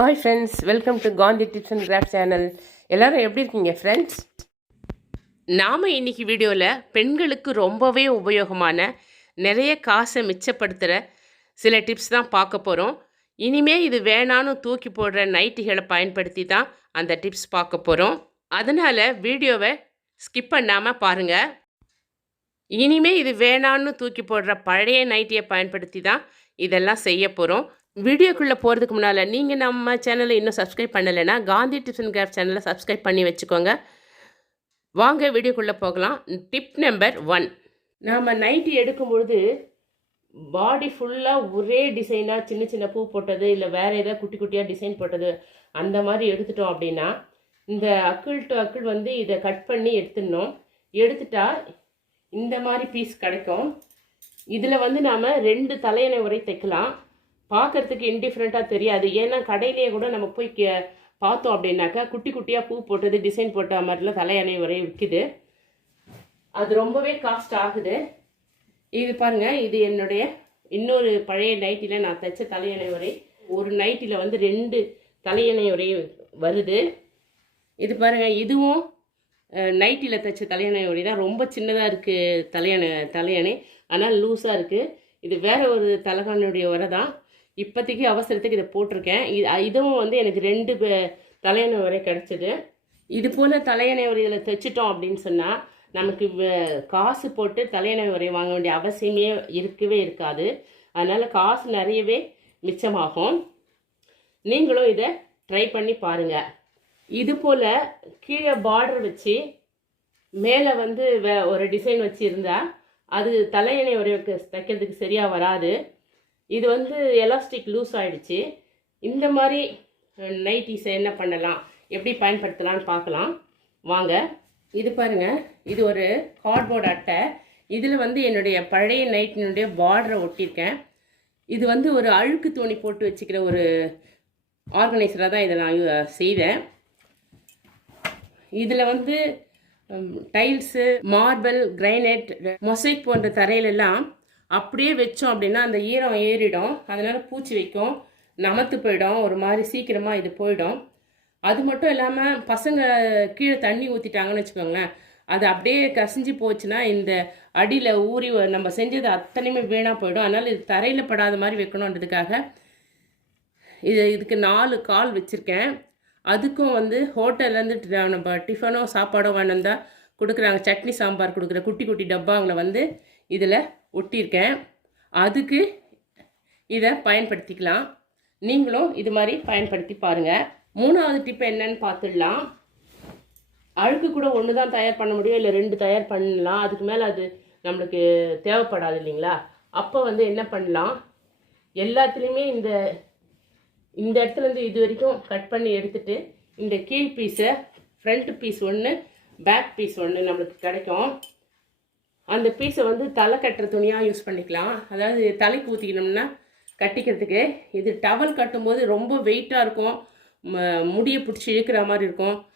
Hi friends welcome to Gandhi tips and craft channel எல்லோரும் எப்படி இருக்கீங்க ஃப்ரெண்ட்ஸ் நாம் இன்னைக்கு வீடியோவில் பெண்களுக்கு ரொம்பவே உபயோகமான நிறைய காசை மிச்சப்படுத்துகிற சில டிப்ஸ் தான் பார்க்க போகிறோம் இனிமே இது வேணான்னு தூக்கி போடுற நைட்டிகளை பயன்படுத்தி தான் அந்த டிப்ஸ் பார்க்க போகிறோம் அதனால் வீடியோவை ஸ்கிப் பண்ணாமல் பாருங்கள் இனிமே இது வேணான்னு தூக்கி போடுற பழைய நைட்டியை பயன்படுத்தி தான் இதெல்லாம் செய்ய போகிறோம் வீடியோக்குள்ளே போகிறதுக்கு முன்னால் நீங்கள் நம்ம சேனலை இன்னும் சப்ஸ்கிரைப் பண்ணலைன்னா காந்தி டிப்ஸ் அண்ட் கிராஃப்ட் சேனலை சப்ஸ்கிரைப் பண்ணி வச்சுக்கோங்க. வாங்க வீடியோக்குள்ளே போகலாம். டிப் நம்பர் ஒன் நாம் நைட்டி எடுக்கும் பொழுது பாடி ஃபுல்லாக ஒரே டிசைனாக சின்ன சின்ன பூ போட்டது இல்லை வேறு ஏதாவது குட்டி குட்டியாக டிசைன் போட்டது அந்த மாதிரி எடுத்துட்டோம் அப்படின்னா இந்த அக்கிள் டு அக்கிள் வந்து இதை கட் பண்ணி எடுத்துடணும். எடுத்துட்டா இந்த மாதிரி பீஸ் கிடைக்கும். இதில் வந்து நாம் ரெண்டு தலையணை உரை தைக்கலாம். பார்க்கறதுக்கு இன்டிஃப்ரெண்ட்டாக தெரியாது. ஏன்னா கடையிலேயே கூட நம்ம போய் கே பார்த்தோம் அப்படின்னாக்கா குட்டி குட்டியாக பூ போட்டது டிசைன் போட்ட மாதிரிலாம் தலையணை உரை விற்கிது அது ரொம்பவே காஸ்ட் ஆகுது. இது பாருங்கள் இது என்னுடைய இன்னொரு பழைய நைட்டியில் நான் தைச்ச தலையணை உரை ஒரு நைட்டியில் வந்து ரெண்டு தலையணை உரை வருது. இது பாருங்கள் இதுவும் நைட்டியில் தைச்ச தலையணை உரை தான். ரொம்ப சின்னதாக இருக்குது தலையணை தலையணை. ஆனால் லூஸாக இருக்குது இது வேறு ஒரு தலகானுடைய உரை தான். இப்போதைக்கு அவசரத்துக்கு இதை போட்டிருக்கேன். இது இதுவும் வந்து எனக்கு ரெண்டு பே- தலையணை வரை கிடச்சிது. இது போல் தலையணை உரை இதில் தைச்சிட்டோம் அப்படின்னு சொன்னால் நமக்கு காசு போட்டு தலையணை உரை வாங்க வேண்டிய அவசியமே இருக்கவே இருக்காது. அதனால் காசு நிறையவே மிச்சமாகும். நீங்களும் இதை ட்ரை பண்ணி பாருங்கள் இது போல் கீழே பார்டர் வச்சு மேலே வந்து வே ஒரு டிசைன் வச்சுருந்தா அது தலையணை உரை தைக்கிறதுக்கு சரியாக வராது. இது வந்து எலாஸ்டிக் லூஸ் ஆகிடுச்சு இந்த மாதிரி நைட்டிஸை என்ன பண்ணலாம்? எப்படி பயன்படுத்தலாம்னு பார்க்கலாம். வாங்க. இது பாருங்கள் இது ஒரு கார்ட்போர்ட் அட்டை. இதில் வந்து என்னுடைய பழைய நைட்டினுடைய பார்டரை ஒட்டியிருக்கேன். இது வந்து ஒரு அழுக்கு துணி போட்டு வச்சுக்கிற ஒரு ஆர்கனைசராக தான் இதை நான் யூ- செய்தேன் இதில் வந்து டைல்ஸு மார்பிள் கிரைனைட் மொசைக் போன்ற தரையிலெல்லாம் அப்படியே வச்சோம் அப்படின்னா அந்த ஈரம் ஏறிடும். அதனால் பூச்சி வைக்கும். நமத்து போயிடும். ஒரு மாதிரி சீக்கிரமாக இது போயிடும். அது மட்டும் இல்லாமல் பசங்க கீழே தண்ணி ஊற்றிட்டாங்கன்னு வச்சுக்கோங்களேன். அது அப்படியே கசிஞ்சு போச்சுன்னா இந்த அடியில் ஊறி நம்ம செஞ்சது அத்தனையுமே வீணாக போயிடும். அதனால் இது தரையில் படாத மாதிரி வைக்கணுன்றதுக்காக இது இதுக்கு நாலு கால் வச்சுருக்கேன். அதுக்கும் வந்து ஹோட்டல்லேருந்து நம்ம டிஃபனோ சாப்பாடோ வேணுந்தா கொடுக்குறாங்க. சட்னி சாம்பார் கொடுக்குற குட்டி குட்டி டப்பாங்களை வந்து இதில் ஒட்டியிருக்கேன். அதுக்கு இதை பயன்படுத்திக்கலாம். நீங்களும் இது மாதிரி பயன்படுத்தி பாருங்கள் மூணாவது டிப் என்னன்னு பார்த்துடலாம். அழுக்கு கூட ஒன்று தான் தயார் பண்ண முடியும். இல்லை ரெண்டு தயார் பண்ணலாம். அதுக்கு மேலே அது நம்மளுக்கு தேவைப்படாது இல்லைங்களா? அப்போ வந்து என்ன பண்ணலாம்? எல்லாத்துலேயுமே இந்த இந்த இடத்துலேருந்து இது வரைக்கும் கட் பண்ணி எடுத்துட்டு இந்த கீழ் பீஸை ஃப்ரண்ட் பீஸ் ஒன்று பேக் பீஸ் ஒன்று நம்மளுக்கு கிடைக்கும். அந்த பீஸை வந்து தலை கட்டுற துணியாக யூஸ் பண்ணிக்கலாம். அதாவது தலைக்கு ஊற்றிக்கணும்னா கட்டிக்கிறதுக்கு இது டவல் கட்டும்போது ரொம்ப வெயிட்டாக இருக்கும். ம- முடியை பிடிச்சி இழுக்கிற மாதிரி இருக்கும்.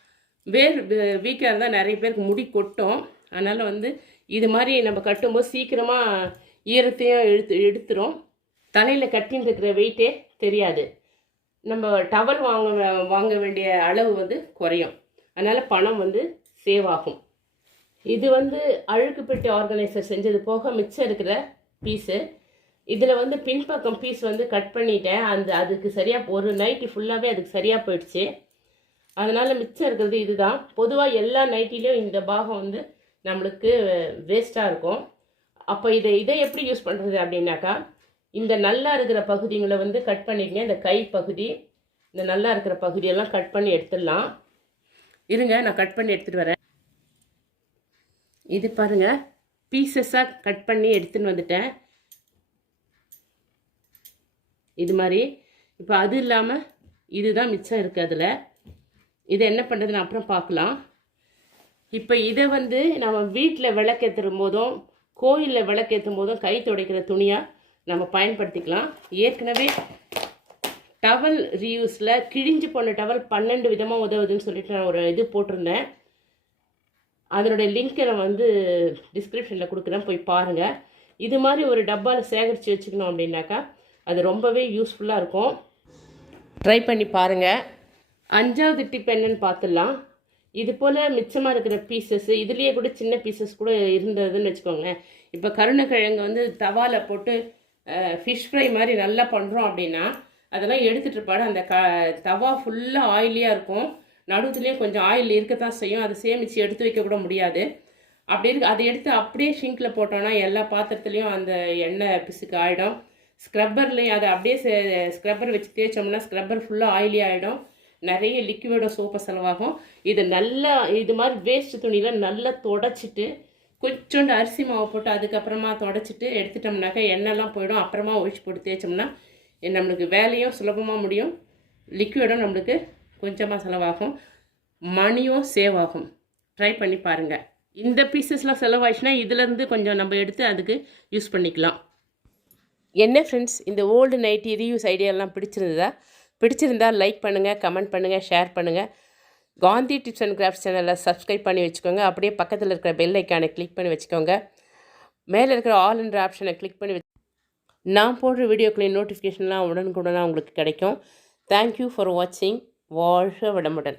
வேர் வீக்காக இருந்தால் நிறைய பேருக்கு முடி கொட்டும். அதனால் வந்து இது மாதிரி நம்ம கட்டும்போது சீக்கிரமாக ஈரத்தையும் எடுத்து எடுத்துரும் தலையில் கட்டின்னு இருக்கிற வெயிட்டே தெரியாது. நம்ம டவல் வாங்க வாங்க வேண்டிய அளவு வந்து குறையும். அதனால் பணம் வந்து சேவ் ஆகும். இது வந்து அழுக்கு பெட்டி ஆர்கனைசர் செஞ்சது போக மிச்சம் இருக்கிற பீஸு இதில் வந்து பின்பக்கம் பீஸ் வந்து கட் பண்ணிட்டேன். அந்த அதுக்கு சரியாக ஒரு நைட்டி ஃபுல்லாகவே அதுக்கு சரியாக போயிடுச்சு. அதனால் மிச்சம் இருக்கிறது இதுதான். பொதுவாக எல்லா நைட்டிலையும் இந்த பாகம் வந்து நம்மளுக்கு வேஸ்ட்டாக இருக்கும். அப்போ இதை இதை எப்படி யூஸ் பண்ணுறது அப்படின்னாக்கா இந்த நல்லா இருக்கிற பகுதிங்களை வந்து கட் பண்ணிடுங்க. இந்த கை பகுதி இந்த நல்லா இருக்கிற பகுதியெல்லாம் கட் பண்ணி எடுத்துடலாம். இருங்க நான் கட் பண்ணி எடுத்துகிட்டு வரேன். இது பாருங்க. பீசஸாக கட் பண்ணி எடுத்துன்னு வந்துட்டேன். இது மாதிரி. இப்போ அது இல்லாமல் இதுதான் மிச்சம் இருக்குது அதில். இதை என்ன பண்ணுறதுன்னு அப்புறம் பார்க்கலாம். இப்போ இதை வந்து நம்ம வீட்டில் விளக்கேற்றும் போதும் கோயிலில் விளக்கேற்றும் போதும் கை துடைக்கிற துணியாக நம்ம பயன்படுத்திக்கலாம். ஏற்கனவே டவல் ரீயூஸில் கிழிஞ்சு போன டவல் பன்னெண்டு விதமாக உதவுதுன்னு சொல்லிட்டு நான் ஒரு இது போட்டிருந்தேன். அதனுடைய லிங்க்கை நான் வந்து டிஸ்கிரிப்ஷனில் கொடுக்குறேன். போய் பாருங்கள் இது மாதிரி ஒரு டப்பாவில் சேகரித்து வச்சுக்கணும் அப்படின்னாக்கா அது ரொம்பவே யூஸ்ஃபுல்லாக இருக்கும். ட்ரை பண்ணி பாருங்கள் அஞ்சாவது டிப் என்னன்னு பார்த்துடலாம் இது போல் மிச்சமாக இருக்கிற பீசஸ் இதுலேயே கூட சின்ன பீசஸ் கூட இருந்ததுன்னு வச்சுக்கோங்களேன். இப்போ கருணக்கிழங்கு வந்து தவாவில் போட்டு ஃபிஷ் ஃப்ரை மாதிரி நல்லா பண்ணுறோம் அப்படின்னா அதெல்லாம் எடுத்துகிட்டு இருப்பாடு அந்த க தவா ஃபுல்லாக ஆயிலியாக இருக்கும். நடுவுத்துலேயும் கொஞ்சம் ஆயில் இருக்கத்தான் செய்யும். அதை சேமித்து எடுத்து வைக்க கூட முடியாது. அப்படி இருக்கு அதை எடுத்து அப்படியே ஷிங்கில் போட்டோன்னா எல்லா பாத்திரத்துலேயும் அந்த எண்ணெய் பிசுக்கு ஆகிடும் ஸ்க்ரப்பர்லேயும் அதை அப்படியே ஸ்க்ரப்பர் வச்சு தேய்ச்சோம்னா ஸ்க்ரப்பர் ஃபுல்லாக ஆயிலி ஆகிடும் நிறைய லிக்விடோ சோப்பை செலவாகும். இது நல்லா இது மாதிரி வேஸ்ட் துணியில் நல்லா தொடச்சிட்டு கொஞ்சோண்டு அரிசி மாவு போட்டு அதுக்கப்புறமா தொடச்சிட்டு எடுத்துட்டோம்னாக்கா எண்ணெய்லாம் போயிடும். அப்புறமா ஒழிச்சு போட்டு தேய்ச்சோம்னா நம்மளுக்கு வேலையும் சுலபமாக முடியும். லிக்விடும் நம்மளுக்கு கொஞ்சமாக செலவாகும். மணியும் சேவ் ஆகும் ட்ரை பண்ணி பாருங்கள் இந்த பீசஸ்லாம் செலவாயிடுச்சுன்னா இதுலேருந்து கொஞ்சம் நம்ம எடுத்து அதுக்கு யூஸ் பண்ணிக்கலாம். என்ன ஃப்ரெண்ட்ஸ் இந்த ஓல்டு நைட்டி ரீயூஸ் ஐடியாலாம் பிடிச்சிருந்ததா? பிடிச்சிருந்தா லைக் பண்ணுங்கள் கமெண்ட் பண்ணுங்கள் ஷேர் பண்ணுங்கள் காந்தி டிப்ஸ் அண்ட் கிராஃப்ட்ஸ் சேனலை சப்ஸ்கிரைப் பண்ணி வச்சுக்கோங்க. அப்படியே பக்கத்தில் இருக்கிற பெல் ஐக்கானை கிளிக் பண்ணி வச்சுக்கோங்க. மேலே இருக்கிற ஆல் என்ற ஆப்ஷனை கிளிக் பண்ணி வச்சு நான் போடுற வீடியோக்களின் நோட்டிஃபிகேஷன்லாம் உடனுக்குடனாக உங்களுக்கு கிடைக்கும். தேங்க்யூ ஃபார் வாட்சிங் வாழ்க வளமுடன்.